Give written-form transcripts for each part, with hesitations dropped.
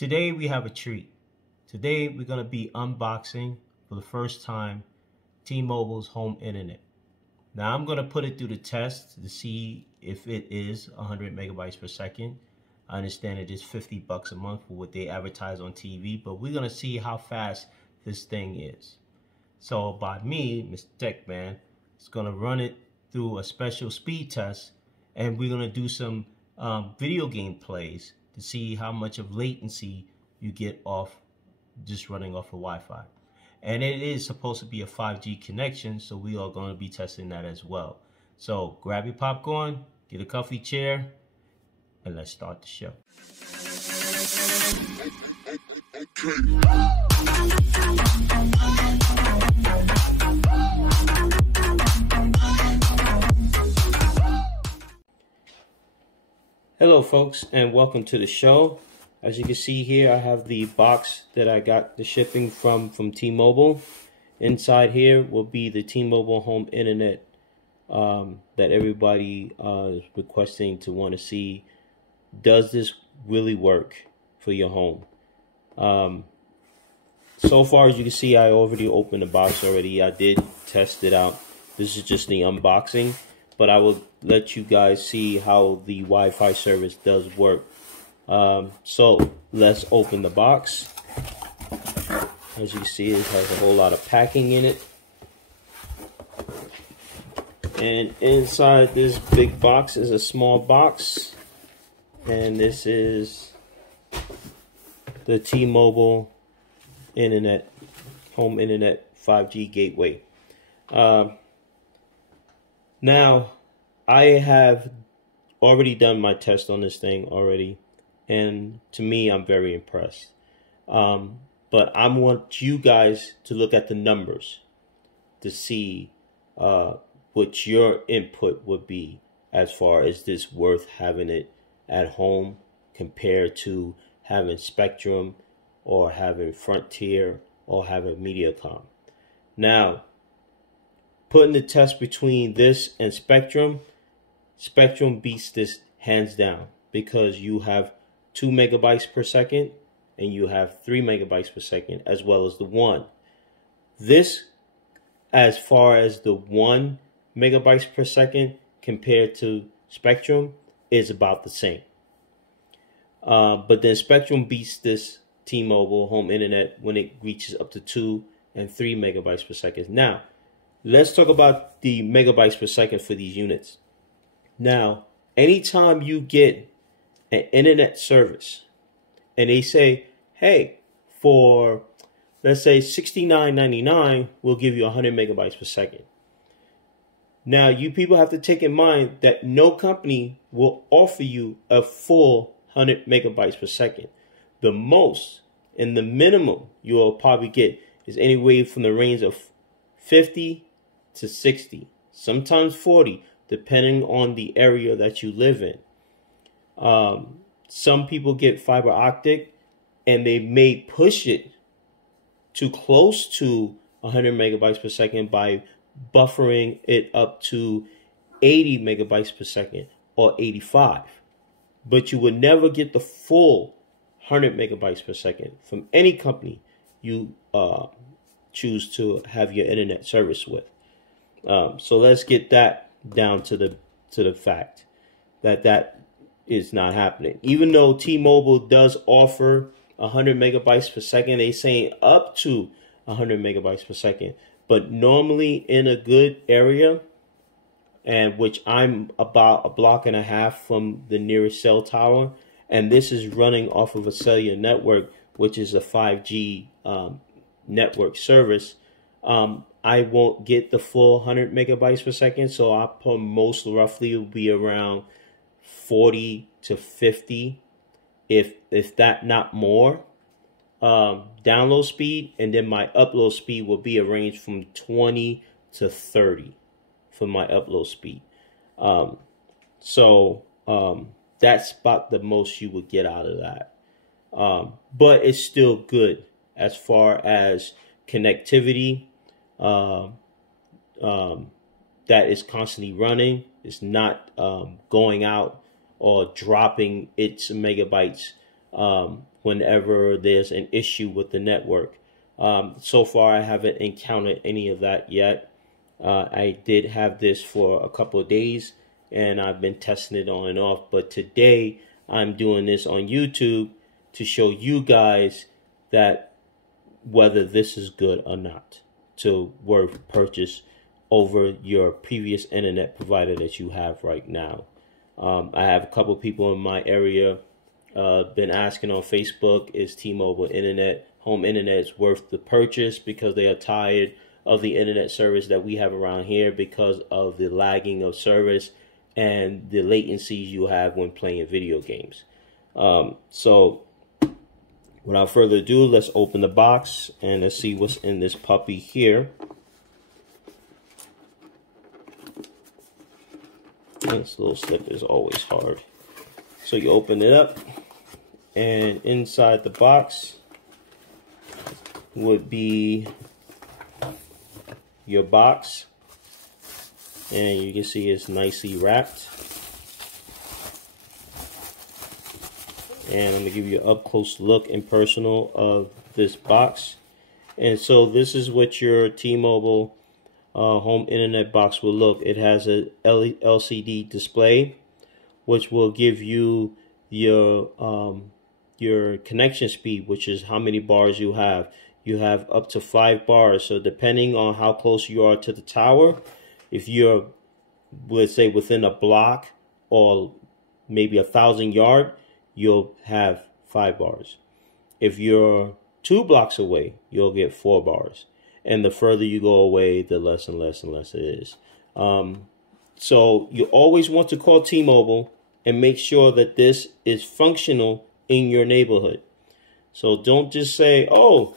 Today we have a treat. Today we're going to be unboxing for the first time T-Mobile's home internet. Now I'm going to put it through the test to see if it is 100 megabytes per second. I understand it is $50 a month for what they advertise on TV, but we're going to see how fast this thing is. So by me, Mr. Techman, is going to run it through a special speed test, and we're going to do some video game plays to see how much of latency you get off just running off of Wi-Fi. And it is supposed to be a 5G connection, so we are going to be testing that as well. So grab your popcorn, get a comfy chair, and let's start the show. Hello folks, and welcome to the show. As you can see here, I have the box that I got the shipping from T-Mobile. Inside here will be the T-Mobile home internet that everybody is requesting to want to see. Does this really work for your home? So far, as you can see, I already opened the box already. I did test it out. This is just the unboxing, but I will let you guys see how the Wi-Fi service does work. So let's open the box. As you see, it has a whole lot of packing in it. And inside this big box is a small box. And this is the T-Mobile internet, home internet 5G gateway. Now, I have already done my test on this thing already, and to me, I'm very impressed. But I want you guys to look at the numbers to see what your input would be as far as this worth having it at home compared to having Spectrum or having Frontier or having Mediacom. Now, putting the test between this and Spectrum, Spectrum beats this hands down because you have 2 megabytes per second and you have 3 megabytes per second as well as the 1. This, as far as the 1 megabytes per second compared to Spectrum, is about the same. But then Spectrum beats this T-Mobile home internet when it reaches up to 2 and 3 megabytes per second. Now, let's talk about the megabytes per second for these units. Now, anytime you get an internet service and they say, hey, for let's say $69.99, we'll give you 100 megabytes per second. Now, you people have to take in mind that no company will offer you a full 100 megabytes per second. The most and the minimum you will probably get is anywhere from the range of 50 to 60, sometimes 40, depending on the area that you live in. Some people get fiber optic and they may push it to close to 100 megabytes per second by buffering it up to 80 megabytes per second or 85. But you would never get the full 100 megabytes per second from any company you choose to have your internet service with. So let's get that down to the fact that that is not happening. Even though T-Mobile does offer 100 megabytes per second, they saying up to 100 megabytes per second. But normally in a good area, and which I'm about a block and a half from the nearest cell tower, and this is running off of a cellular network, which is a 5G network service, I won't get the full 100 megabytes per second, so I put most roughly will be around 40 to 50, if that not more, download speed, and then my upload speed will be a range from 20 to 30 for my upload speed. That's about the most you would get out of that. But it's still good as far as connectivity. That is constantly running. It's not going out or dropping its megabytes whenever there's an issue with the network. So far, I haven't encountered any of that yet. I did have this for a couple of days, and I've been testing it on and off. But today, I'm doing this on YouTube to show you guys that whether this is good or not to worth purchase over your previous internet provider that you have right now. I have a couple people in my area been asking on Facebook, is T-Mobile internet, home internet worth the purchase, because they are tired of the internet service that we have around here because of the lagging of service and the latencies you have when playing video games. So without further ado, let's open the box and let's see what's in this puppy here. This little slip is always hard. So you open it up, and inside the box would be your box, and you can see it's nicely wrapped. And I'm gonna give you an up close look and personal of this box. And so this is what your T-Mobile home internet box will look. It has a LCD display, which will give you your connection speed, which is how many bars you have. You have up to 5 bars. So depending on how close you are to the tower, if you're, let's say, within a block or maybe 1,000 yards, you'll have 5 bars. If you're 2 blocks away, you'll get 4 bars. And the further you go away, the less and less and less it is. So you always want to call T-Mobile and make sure that this is functional in your neighborhood. So don't just say, oh,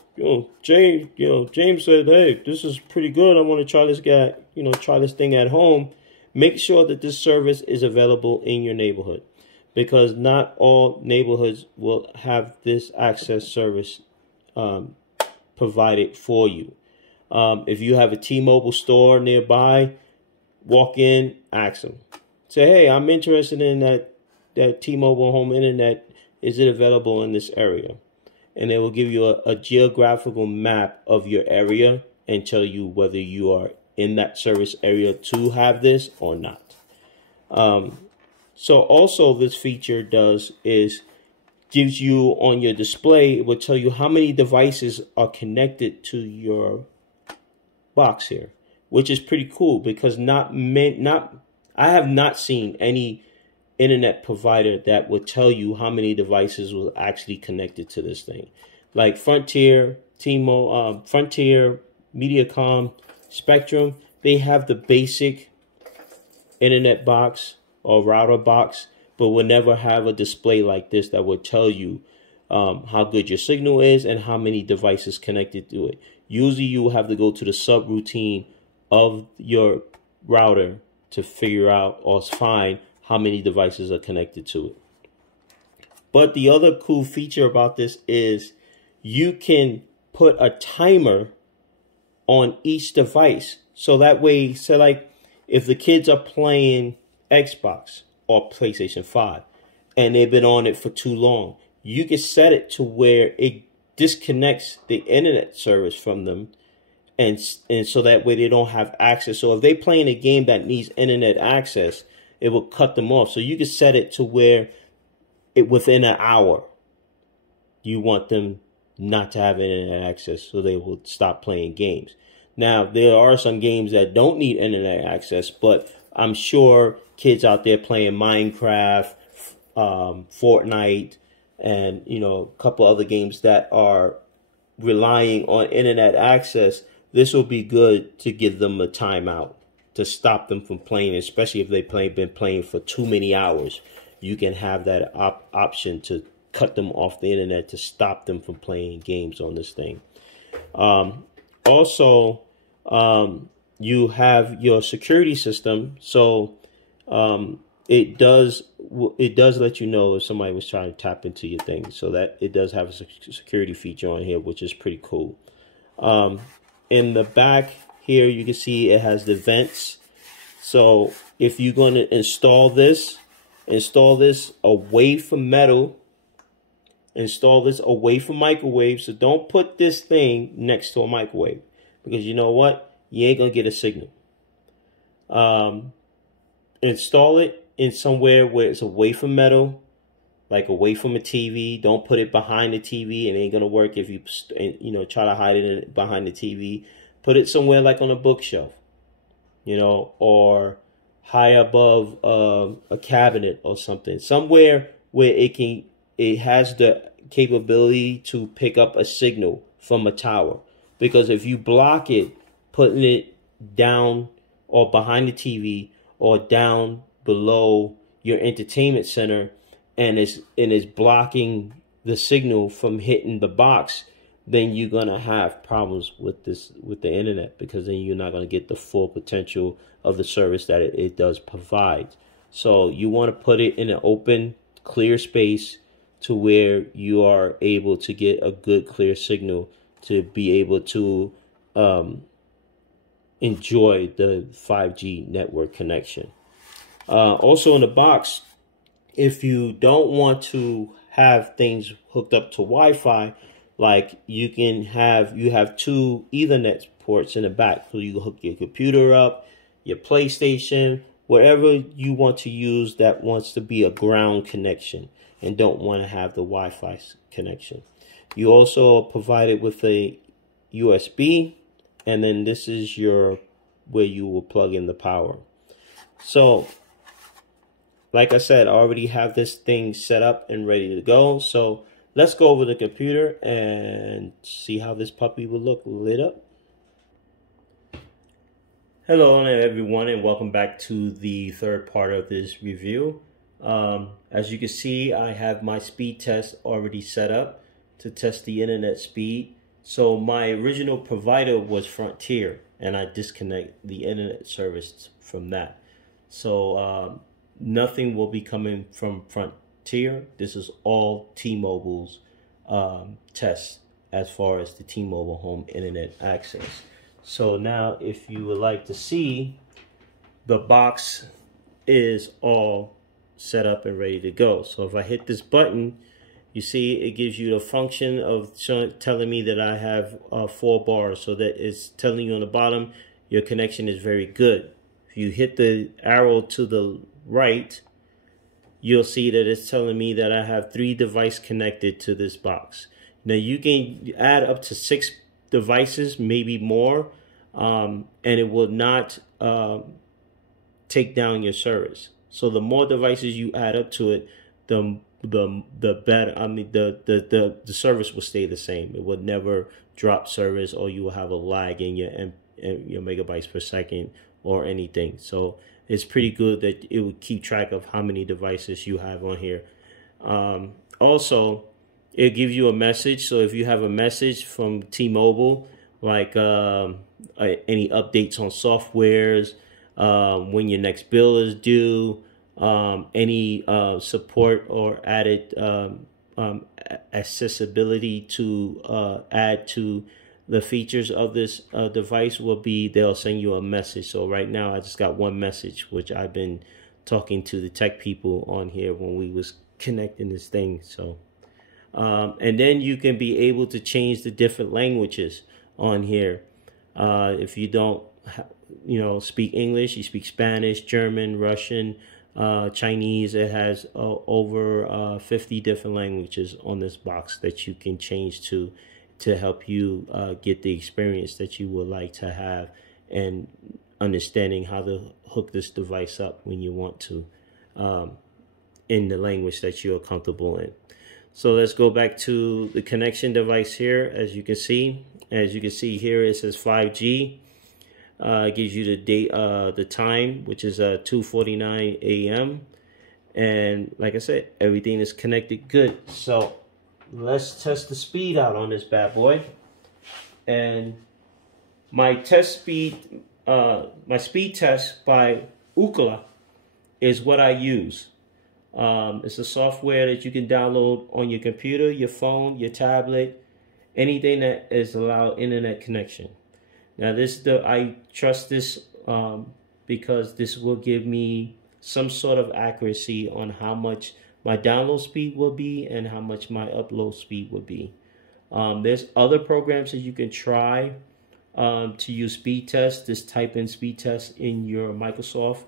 James said, hey, this is pretty good. I want to try this try this thing at home. Make sure that this service is available in your neighborhood, because not all neighborhoods will have this access service provided for you. If you have a T-Mobile store nearby, walk in, ask them. Say, hey, I'm interested in that T-Mobile home internet. Is it available in this area? And they will give you a geographical map of your area and tell you whether you are in that service area to have this or not. So also this feature gives you on your display, it will tell you how many devices are connected to your box here, which is pretty cool, because I have not seen any internet provider that would tell you how many devices was actually connected to this thing. Like Frontier, T-Mobile, Frontier, Mediacom, Spectrum, they have the basic internet box or router box, but will never have a display like this that would tell you how good your signal is and how many devices connected to it. Usually you have to go to the subroutine of your router to figure out or find how many devices are connected to it. But the other cool feature about this is you can put a timer on each device. So that way, so like if the kids are playing Xbox or PlayStation 5 and they've been on it for too long, you can set it to where it disconnects the internet service from them, and so that way they don't have access. So if they playing a game that needs internet access, it will cut them off. So you can set it to where within an hour you want them not to have internet access, so they will stop playing games. Now, there are some games that don't need internet access, but I'm sure kids out there playing Minecraft, Fortnite, and a couple other games that are relying on internet access, this will be good to give them a timeout, to stop them from playing, especially if they've been playing for too many hours. You can have that option to cut them off the internet, to stop them from playing games on this thing. Also, you have your security system. So it does let you know if somebody was trying to tap into your thing. So that it does have a security feature on here, which is pretty cool. In the back here, you can see it has the vents. So if you're going to install this away from metal Install this away from microwave. So don't put this thing next to a microwave, because you know what? You ain't gonna get a signal. Install it in somewhere where it's away from metal, like away from a TV. Don't put it behind the TV. It ain't gonna work if you try to hide it behind the TV. Put it somewhere like on a bookshelf, or high above a cabinet or something. Somewhere where it has the capability to pick up a signal from a tower. Because if you block it, putting it down or behind the TV or down below your entertainment center, and is blocking the signal from hitting the box, then you're gonna have problems with the internet, because then you're not gonna get the full potential of the service that it does provide. So you want to put it in an open, clear space to where you are able to get a good, clear signal to be able to enjoy the 5G network connection. Also in the box, if you don't want to have things hooked up to Wi-Fi, like you have two Ethernet ports in the back, so you can hook your computer up, your PlayStation, whatever you want to use that wants to be a ground connection and don't want to have the Wi-Fi connection. You also are provided with a USB, and then this is where you will plug in the power. So, like I said, I already have this thing set up and ready to go. So let's go over the computer and see how this puppy will look lit up. Hello everyone, and welcome back to the third part of this review. As you can see, I have my speed test already set up to test the internet speed. So my original provider was Frontier, and I disconnect the internet service from that. So nothing will be coming from Frontier. This is all T-Mobile's tests as far as the T-Mobile home internet access. So now if you would like to see, the box is all set up and ready to go. So if I hit this button, you see it gives you the function of telling me that I have 4 bars. So that is telling you on the bottom, your connection is very good. If you hit the arrow to the right, you'll see that it's telling me that I have 3 devices connected to this box. Now you can add up to 6 devices, maybe more, and it will not take down your service. So the more devices you add up to it, the better. I mean, the service will stay the same. It will never drop service, or you will have a lag in your megabytes per second or anything. So it's pretty good that it would keep track of how many devices you have on here. Also, it gives you a message. So if you have a message from T-Mobile, like any updates on softwares, when your next bill is due, any support or added accessibility to add to the features of this device, they'll send you a message. So right now I just got one message, which I've been talking to the tech people on here when we was connecting this thing. So and then you can be able to change the different languages on here. If you don't speak English, you speak Spanish, German, Russian, Chinese. It has over 50 different languages on this box that you can change to help you get the experience that you would like to have, and understanding how to hook this device up when you want to, in the language that you're comfortable in. So let's go back to the connection device here. As you can see here, it says 5G. It gives you the date, the time, which is 2:49 a.m. And like I said, everything is connected good. So let's test the speed out on this bad boy. And my test speed, my speed test by Ookla is what I use. It's a software that you can download on your computer, your phone, your tablet, anything that is allowed internet connection. Now I trust this because this will give me some sort of accuracy on how much my download speed will be and how much my upload speed would be. There's other programs that you can try to use speed test. Just type in speed test in your Microsoft,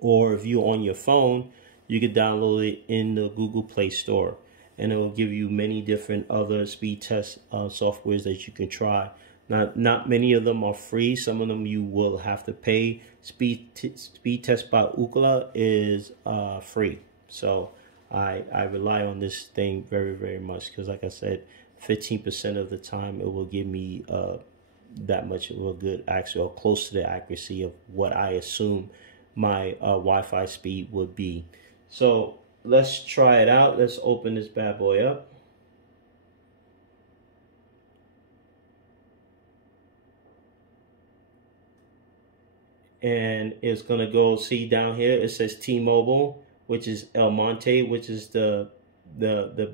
or if you're on your phone, you can download it in the Google Play Store, and it will give you many different other speed test softwares that you can try. Not many of them are free. Some of them you will have to pay. Speed Test by Ookla is free. So I rely on this thing very, very much, because like I said, 15% of the time it will give me that much of a good accuracy, or close to the accuracy of what I assume my Wi-Fi speed would be. So let's try it out. Let's open this bad boy up. And it's gonna go, see down here it says T-Mobile, which is El Monte, which is the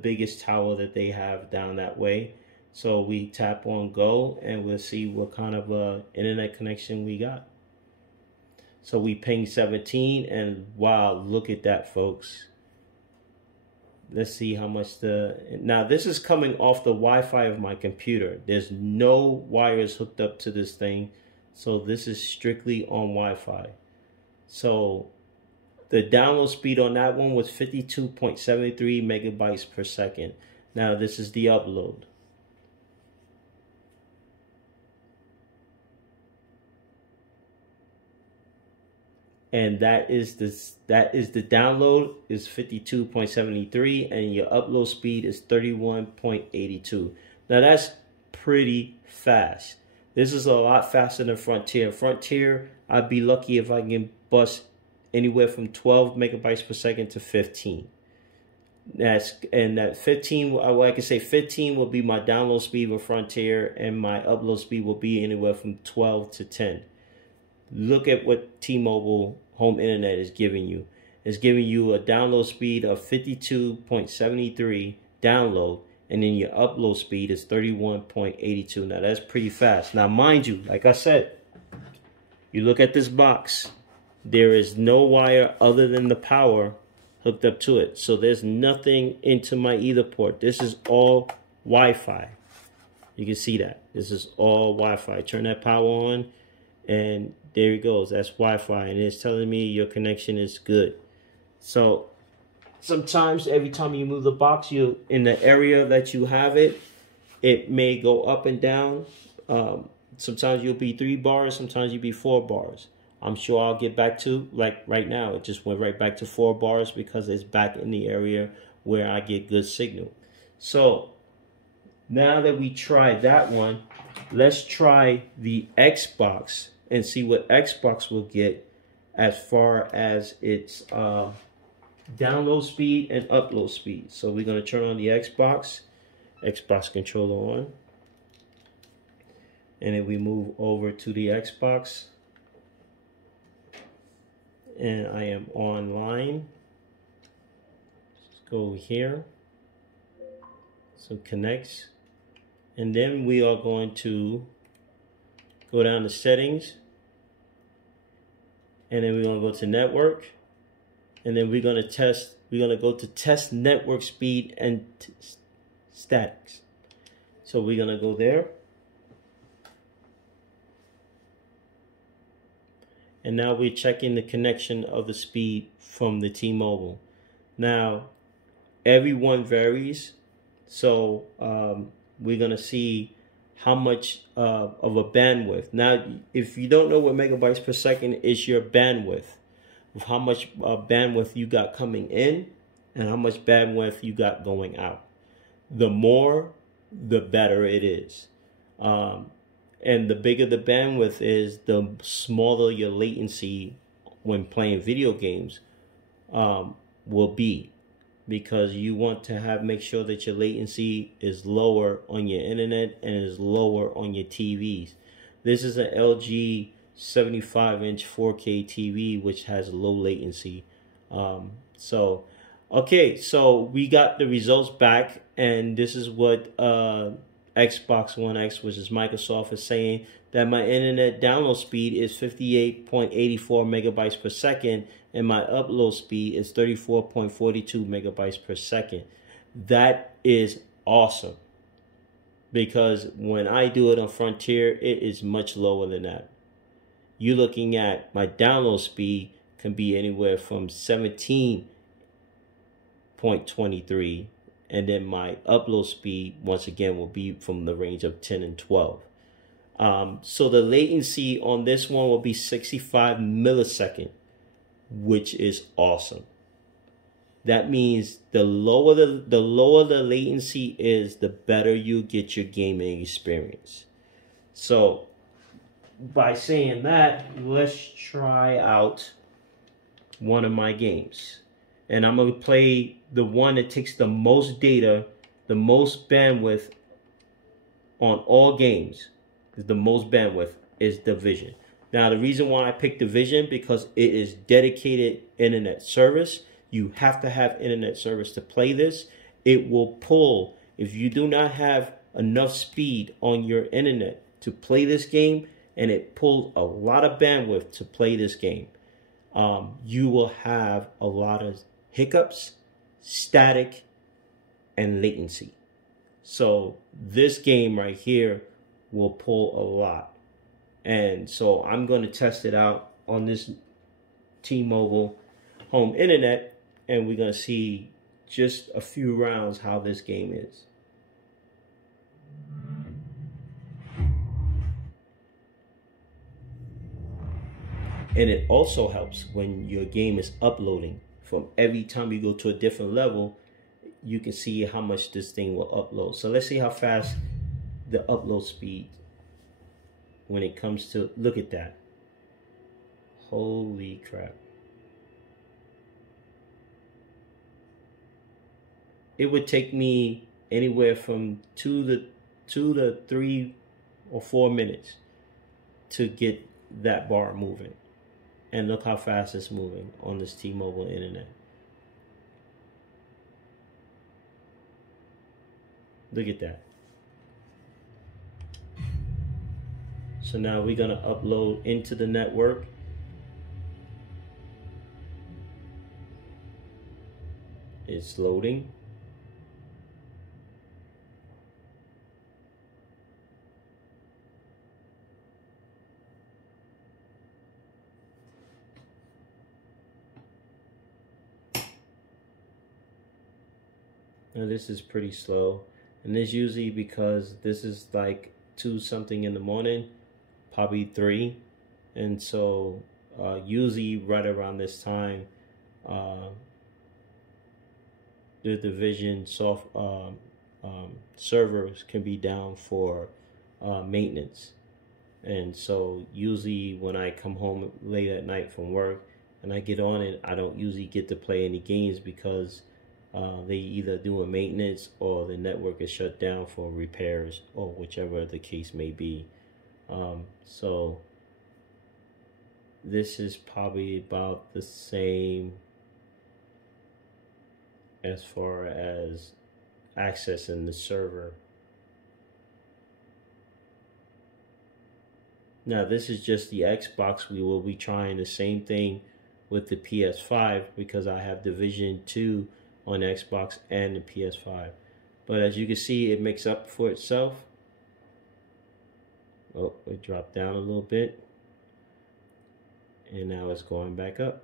biggest tower that they have down that way. So we tap on go and we'll see what kind of internet connection we got. So we ping 17, and wow, look at that, folks. Let's see how much now this is coming off the Wi-Fi of my computer. There's no wires hooked up to this thing. So this is strictly on Wi-Fi. So the download speed on that one was 52.73 megabytes per second. Now this is the upload. And that is the download is 52.73, and your upload speed is 31.82. Now that's pretty fast. This is a lot faster than Frontier. Frontier, I'd be lucky if I can bust anywhere from 12 megabytes per second to 15. That 15, I can say 15 will be my download speed with Frontier, and my upload speed will be anywhere from 12 to 10. Look at what T-Mobile home internet is giving you. It's giving you a download speed of 52.73 download, and then your upload speed is 31.82. Now that's pretty fast. Now mind you, like I said, you look at this box, there is no wire other than the power hooked up to it. So there's nothing into my Ether port. This is all Wi-Fi. You can see that. This is all Wi-Fi. Turn that power on, and there it goes. That's Wi-Fi, and it's telling me your connection is good. So sometimes every time you move the box, you in the area that you have it, it may go up and down. Sometimes you'll be 3 bars, sometimes you'll be 4 bars. I'm sure I'll get back to, like right now, it just went right back to 4 bars because it's back in the area where I get good signal. So now that we tried that one, let's try the Xbox and see what Xbox will get as far as its download speed and upload speed. So we're going to turn on the Xbox controller on, and then we move over to the Xbox, and I am online. Let's go here, so connects, and then we are going to go down to settings, and then we're going to go to network, and then we're going to go to test network speed and statics. So we're going to go there. And now we're checking the connection of the speed from the T-Mobile. Now, everyone varies. So we're going to see how much of a bandwidth. Now, if you don't know what megabytes per second is, your bandwidth, of how much bandwidth you got coming in and how much bandwidth you got going out. The more, the better it is. And the bigger the bandwidth is, the smaller your latency when playing video games will be, because you want to make sure that your latency is lower on your internet and is lower on your TVs. This is an LG 75-inch 4K TV, which has low latency. Okay, so we got the results back, and this is what Xbox One X, which is Microsoft, is saying, that my internet download speed is 58.84 megabytes per second, and my upload speed is 34.42 megabytes per second. That is awesome, because when I do it on Frontier, it is much lower than that. You're looking at my download speed can be anywhere from 17.23, and then my upload speed once again will be from the range of 10 and 12. So the latency on this one will be 65 millisecond, which is awesome. That means the lower the latency is, the better you get your gaming experience. So by saying that, let's try out one of my games. And I'm going to play the one that takes the most data, the most bandwidth on all games. The most bandwidth is Division. Now, the reason why I picked Division, because it is dedicated internet service. You have to have internet service to play this. It will pull, if you do not have enough speed on your internet to play this game, and it pulls a lot of bandwidth to play this game, you will have a lot of hiccups, static, and latency. So this game right here will pull a lot. And so I'm going to test it out on this T-Mobile home internet, and we're going to see just a few rounds how this game is. And it also helps when your game is uploading. From every time you go to a different level, you can see how much this thing will upload. So let's see how fast the upload speed when it comes to, look at that. Holy crap. It would take me anywhere from 2 to 3 or 4 minutes to get that bar moving. And look how fast it's moving on this T-Mobile internet. Look at that. So now we're going to upload into the network. It's loading. Now this is pretty slow, and this usually because this is like 2 something in the morning, probably 3, and so usually right around this time the Division servers can be down for maintenance. And so usually when I come home late at night from work and I get on it, I don't usually get to play any games because they either do a maintenance or the network is shut down for repairs or whichever the case may be. So this is probably about the same as far as accessing the server. Now this is just the Xbox. We will be trying the same thing with the PS5 because I have Division 2 on Xbox and the PS5. But as you can see, it makes up for itself. Oh, it dropped down a little bit. And now it's going back up.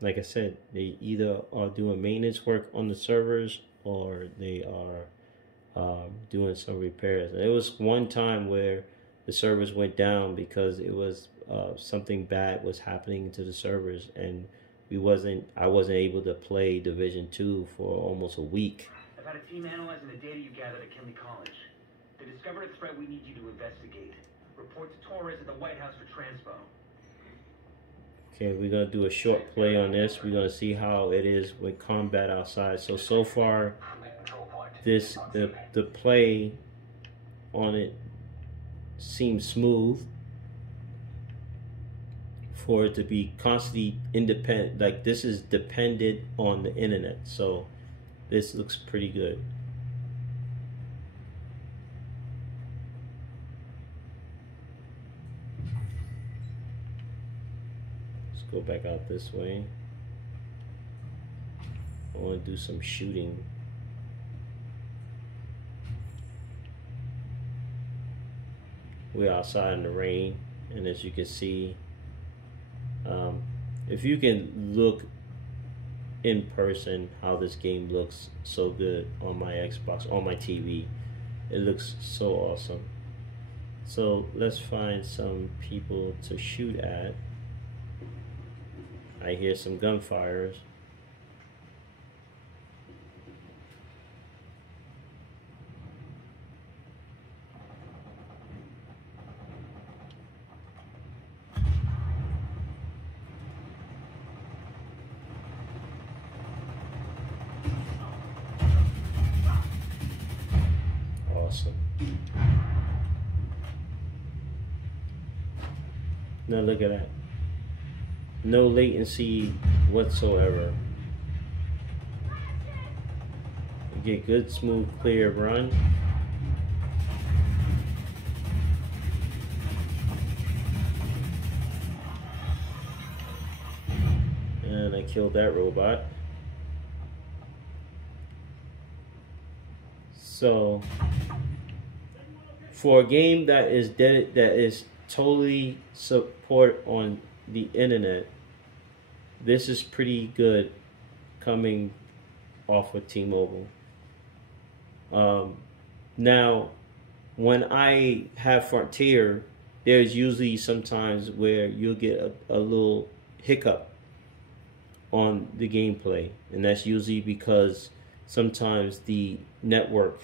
Like I said, they either are doing maintenance work on the servers or they are doing some repairs. And it was one time where the servers went down because it was something bad was happening to the servers, and I wasn't able to play Division 2 for almost a week. I've had a team analyzing the data you gathered at Kinley College. They discovered a threat we need you to investigate. Report to Torres at the White House for transpo. Okay, we're going to do a short play on this. We're going to see how it is with combat outside. So far, the play on it seems smooth for it to be constantly independent. Like this is dependent on the internet. So this looks pretty good. go back out this way. I want to do some shooting. We're outside in the rain, and as you can see, if you can look in person how this game looks so good on my Xbox, on my TV, it looks so awesome. So let's find some people to shoot at. I hear some gunfires. Awesome. Now look at that. No latency whatsoever. You get good, smooth, clear run. And I killed that robot. So for a game that is totally support on the internet, this is pretty good coming off of T-Mobile. Now, when I have Frontier, there's usually sometimes where you'll get a little hiccup on the gameplay, and that's usually because sometimes the network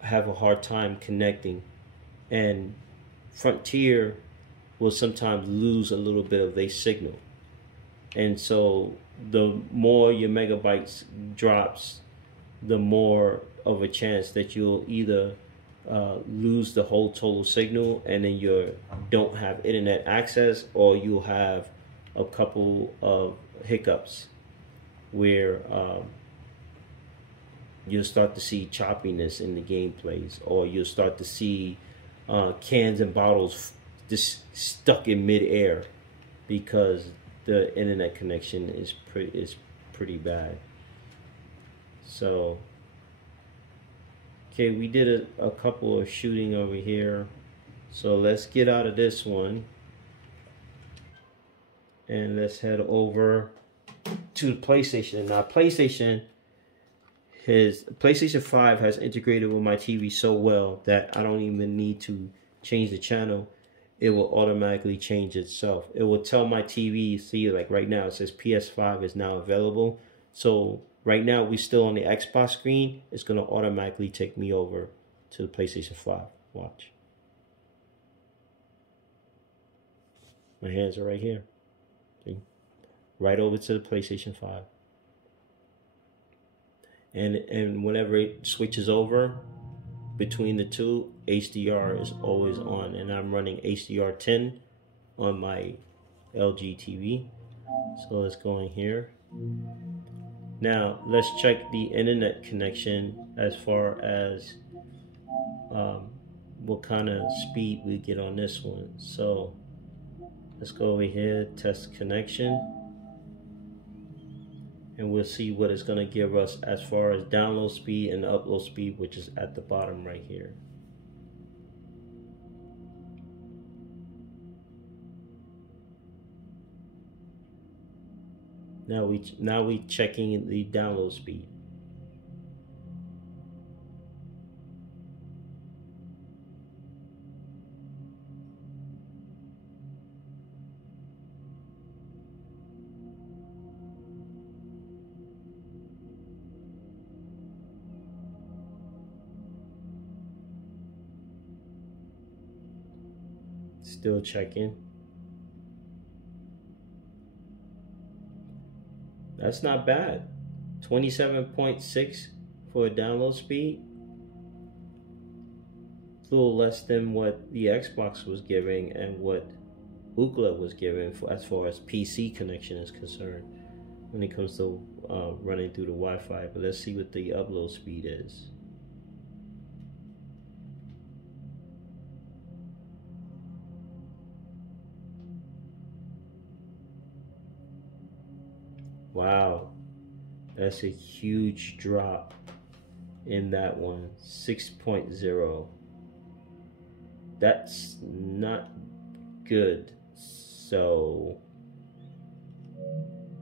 have a hard time connecting, and Frontier will sometimes lose a little bit of their signal. And so the more your megabytes drops, the more of a chance that you'll either lose the whole total signal and then you don't have internet access, or you'll have a couple of hiccups where you'll start to see choppiness in the gameplays, or you'll start to see cans and bottles just stuck in midair because the internet connection is pretty bad. So, okay, we did a couple of shooting over here. So let's get out of this one and let's head over to the PlayStation. Now, PlayStation 5 has integrated with my TV so well that I don't even need to change the channel. It will automatically change itself. It will tell my TV, see, like right now it says PS5 is now available. So right now we're still on the Xbox screen. It's going to automatically take me over to the PlayStation 5. Watch. My hands are right here. See? Right over to the PlayStation 5. And whenever it switches over between the two, HDR is always on, and I'm running HDR 10 on my LG TV. So let's go in here. Now let's check the internet connection as far as what kind of speed we get on this one. So let's go over here, test connection, and we'll see what it's going to give us as far as download speed and upload speed, which is at the bottom right here. Now we checking the download speed. Still checking. That's not bad. 27.6 for a download speed. It's a little less than what the Xbox was giving and what Ookla was giving as far as PC connection is concerned when it comes to running through the Wi-Fi. But let's see what the upload speed is. Wow, that's a huge drop in that one. 6.0. That's not good. So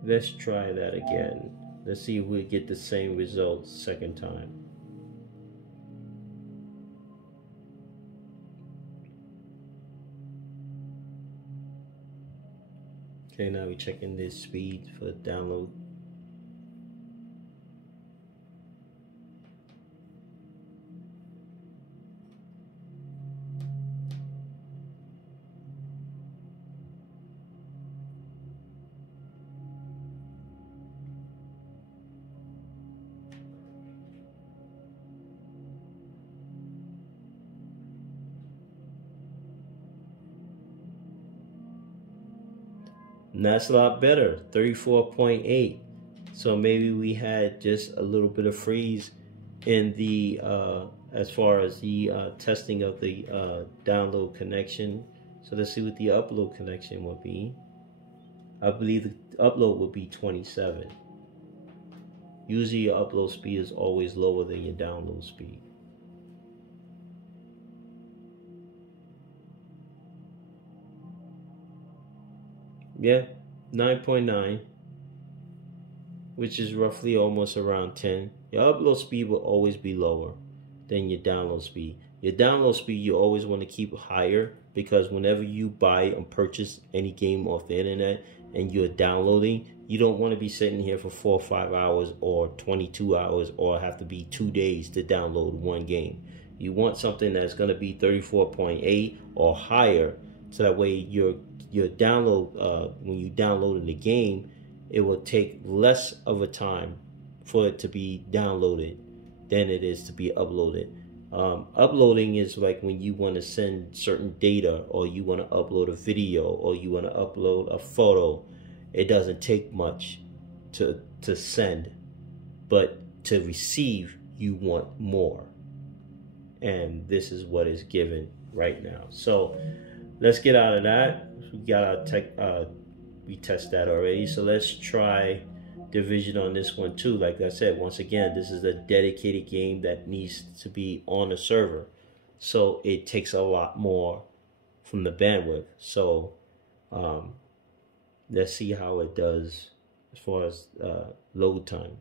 let's try that again. Let's see if we get the same results second time. Okay, now we're checking this speed for the download. And that's a lot better, 34.8. So maybe we had just a little bit of freeze in the as far as the testing of the download connection. So let's see what the upload connection would be. I believe the upload would be 27. Usually your upload speed is always lower than your download speed. Yeah, 9.9, which is roughly almost around 10. Your upload speed will always be lower than your download speed. Your download speed you always want to keep higher, because whenever you buy and purchase any game off the internet and you're downloading, you don't want to be sitting here for 4 or 5 hours or 22 hours or have to be 2 days to download one game. You want something that's going to be 34.8 or higher, so that way your download, when you download the game, it will take less of a time for it to be downloaded than it is to be uploaded. Uploading is like when you want to send certain data, or you want to upload a video, or you want to upload a photo. It doesn't take much to send, but to receive you want more, and this is what is given right now. So let's get out of that. We got our tech, we test that already. So let's try Division on this one too. Like I said, once again, this is a dedicated game that needs to be on a server, so it takes a lot more from the bandwidth. So let's see how it does as far as load time.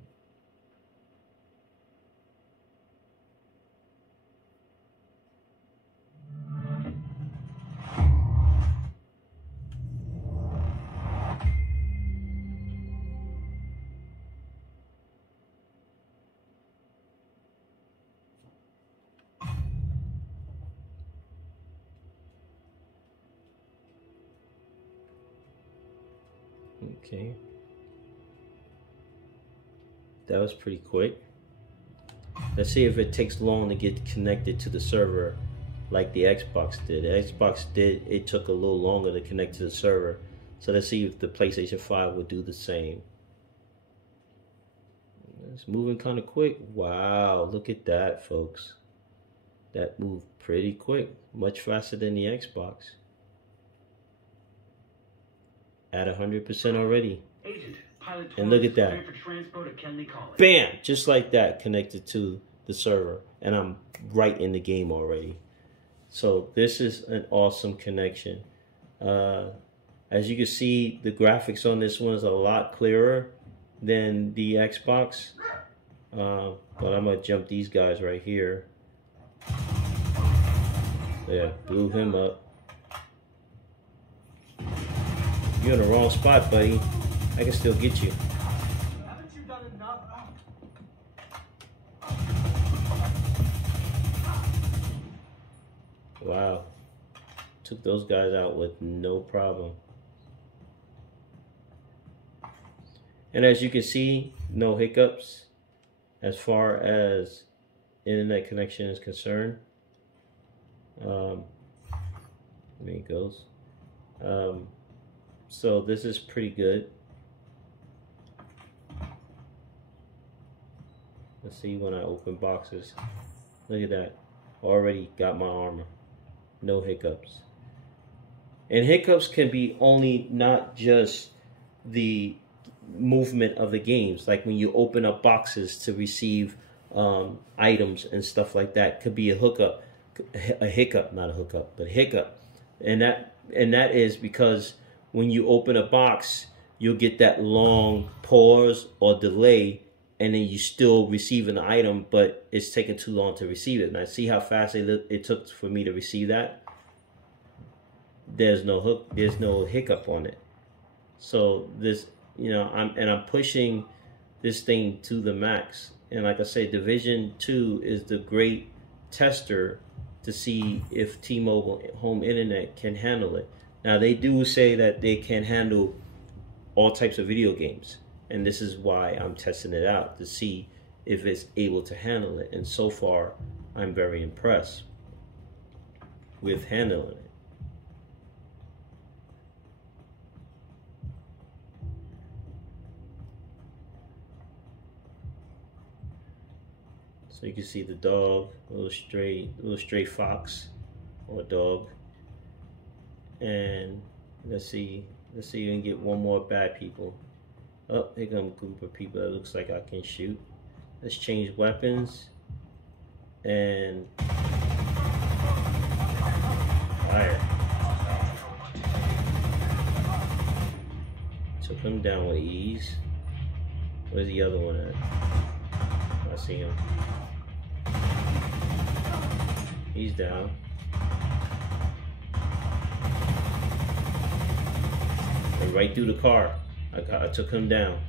Okay, that was pretty quick. Let's see if it takes long to get connected to the server like the Xbox did. The Xbox did, it took a little longer to connect to the server. So let's see if the PlayStation 5 will do the same. It's moving kind of quick. Wow, look at that, folks. That moved pretty quick, much faster than the Xbox. At 100% already. Agent, pilot And look at that. for transpo to Kenley College. Bam! Just like that, connected to the server. And I'm right in the game already. So this is an awesome connection. As you can see, the graphics on this one is a lot clearer than the Xbox. But I'm going to jump these guys right here. Yeah, blew him up. You're in the wrong spot, buddy. I can still get you. Haven't you done enough? Wow. Took those guys out with no problem. And as you can see, no hiccups as far as internet connection is concerned. There it goes. So this is pretty good. Let's see when I open boxes. Look at that. Already got my armor. No hiccups. And hiccups can be only not just the movement of the games, like when you open up boxes to receive items and stuff like that. Could be a hookup, a hiccup, not a hookup, but a hiccup, and that is because when you open a box, you'll get that long pause or delay, and then you still receive an item, but it's taking too long to receive it. And I see how fast it took for me to receive that. There's no hiccup on it. So this, I'm pushing this thing to the max. And like I said, Division 2 is the great tester to see if T-Mobile home internet can handle it. Now they do say that they can handle all types of video games, and this is why I'm testing it out to see if it's able to handle it. And so far, I'm very impressed with handling it. So you can see the dog, little stray fox or dog. And let's see if we can get one more bad people. Oh, here comes a group of people that looks like I can shoot. Let's change weapons and fire. Took him down with ease. Where's the other one at? I see him. He's down. And right through the car, I took him down.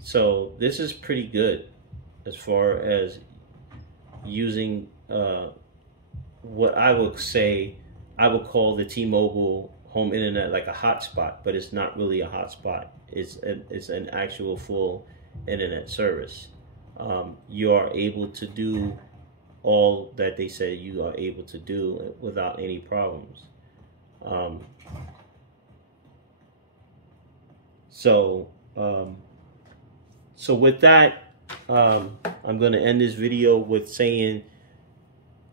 So this is pretty good as far as using what I would call the T-Mobile home internet like a hotspot, but it's not really a hotspot. It's an actual full internet service. You are able to do all that they say you are able to do without any problems. So with that, I'm going to end this video with saying,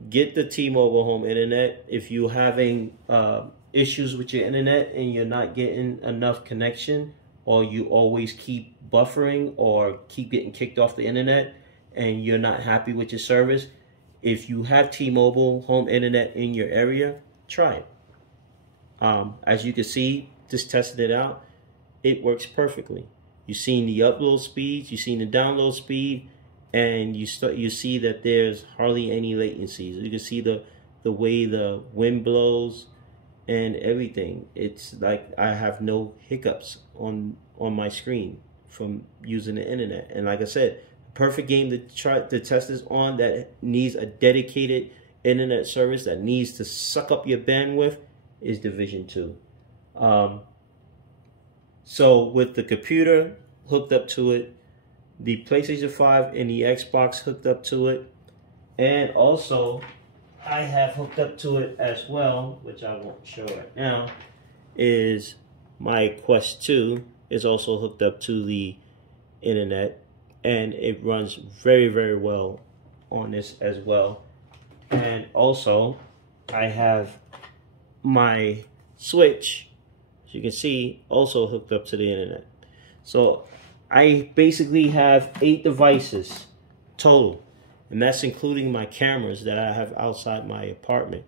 get the T-Mobile home internet. If you're having issues with your internet and you're not getting enough connection, or you always keep buffering or keep getting kicked off the internet and you're not happy with your service, if you have T-Mobile home internet in your area, try it. As you can see, just tested it out. It works perfectly. You've seen the upload speeds, you've seen the download speed, and you see that there's hardly any latencies. You can see the way the wind blows and everything. It's like I have no hiccups on my screen from using the internet. And like I said, perfect game to try to test this on that needs a dedicated internet service that needs to suck up your bandwidth is Division 2. So with the computer hooked up to it, the PlayStation 5 and the Xbox hooked up to it, and also I have hooked up to it as well, which I won't show right now, is my Quest 2 is also hooked up to the internet, and it runs very, very well on this as well. And also I have my Switch, as you can see, also hooked up to the internet. So I basically have 8 devices total, and that's including my cameras that I have outside my apartment,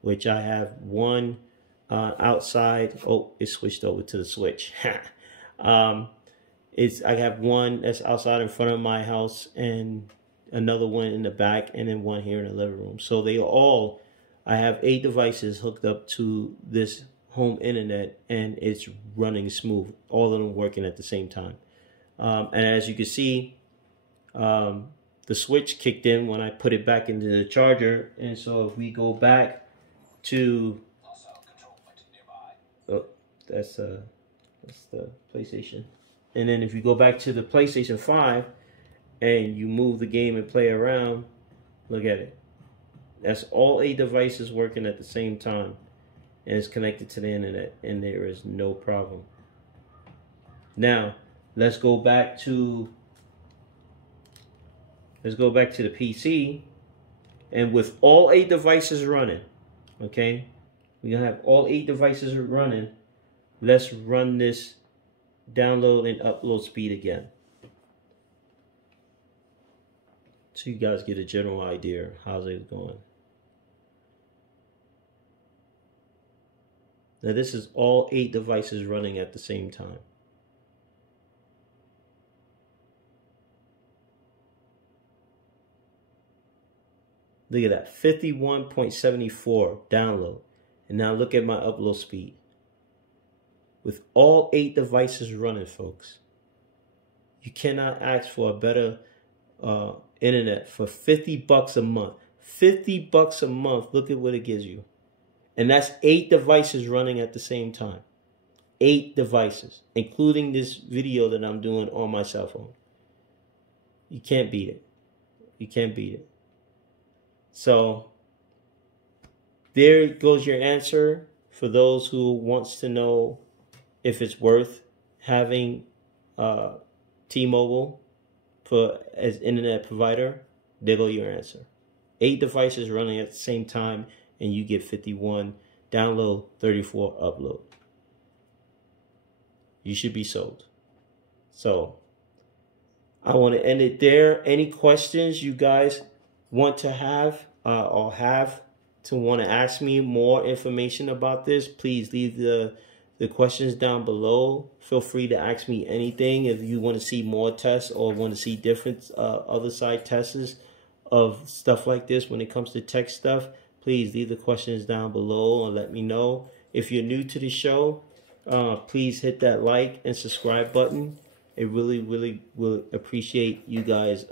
which I have one outside. Oh, it switched over to the Switch. I have one that's outside in front of my house, and another one in the back, and then one here in the living room. So I have 8 devices hooked up to this home internet, and it's running smooth. All of them working at the same time. And as you can see, the switch kicked in when I put it back into the charger. And so if we go back to, oh, that's the PlayStation. And then if you go back to the PlayStation 5 and you move the game and play around, look at it. That's all 8 devices working at the same time, and it's connected to the internet, and there is no problem. Now, let's go back to the PC, and with all 8 devices running, okay, we're gonna have all 8 devices running. Let's run this download and upload speed again, so you guys get a general idea of how's it going. Now this is all 8 devices running at the same time. Look at that, 51.74 download. And now look at my upload speed. With all 8 devices running, folks. You cannot ask for a better internet for $50 a month. $50 a month, look at what it gives you. And that's 8 devices running at the same time. 8 devices, including this video that I'm doing on my cell phone. You can't beat it. You can't beat it. So there goes your answer for those who wants to know if it's worth having T-Mobile as internet provider. There go your answer. 8 devices running at the same time, and you get 51 download, 34 upload. You should be sold. So I want to end it there. Any questions you guys want to have or want to ask me more information about this, please leave the questions down below. Feel free to ask me anything. If you want to see more tests or want to see different other side tests of stuff like this when it comes to tech stuff, please leave the questions down below and let me know. If you're new to the show, please hit that like and subscribe button. It really, really will appreciate you guys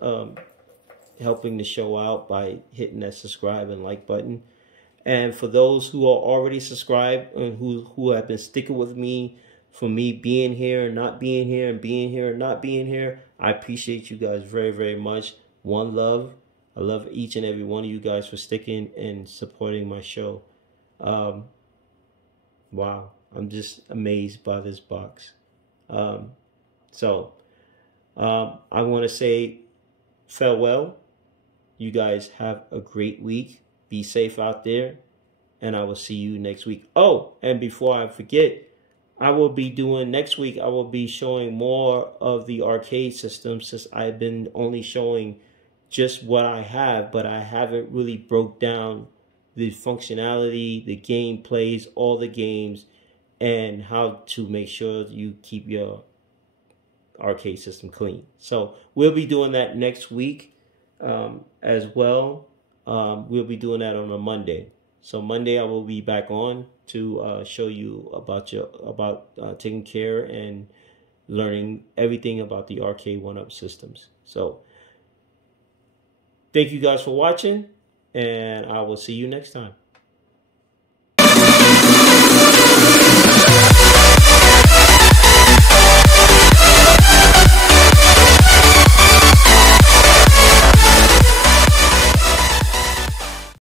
helping the show out by hitting that subscribe and like button. And for those who are already subscribed and who have been sticking with me for me being here and not being here and being here and not being here, I appreciate you guys very, very much. One love. I love each and every one of you guys for sticking and supporting my show. Wow. I'm just amazed by this box. I want to say farewell. You guys have a great week. Be safe out there, and I will see you next week. Oh, and before I forget, next week I will be showing more of the arcade system, since I've been only showing just what I have, but I haven't really broke down the functionality, the gameplays, all the games, and how to make sure you keep your arcade system clean. So we'll be doing that next week as well. We'll be doing that on a Monday. So Monday I will be back on to show you about taking care and learning everything about the arcade 1-up systems. So thank you guys for watching, and I will see you next time.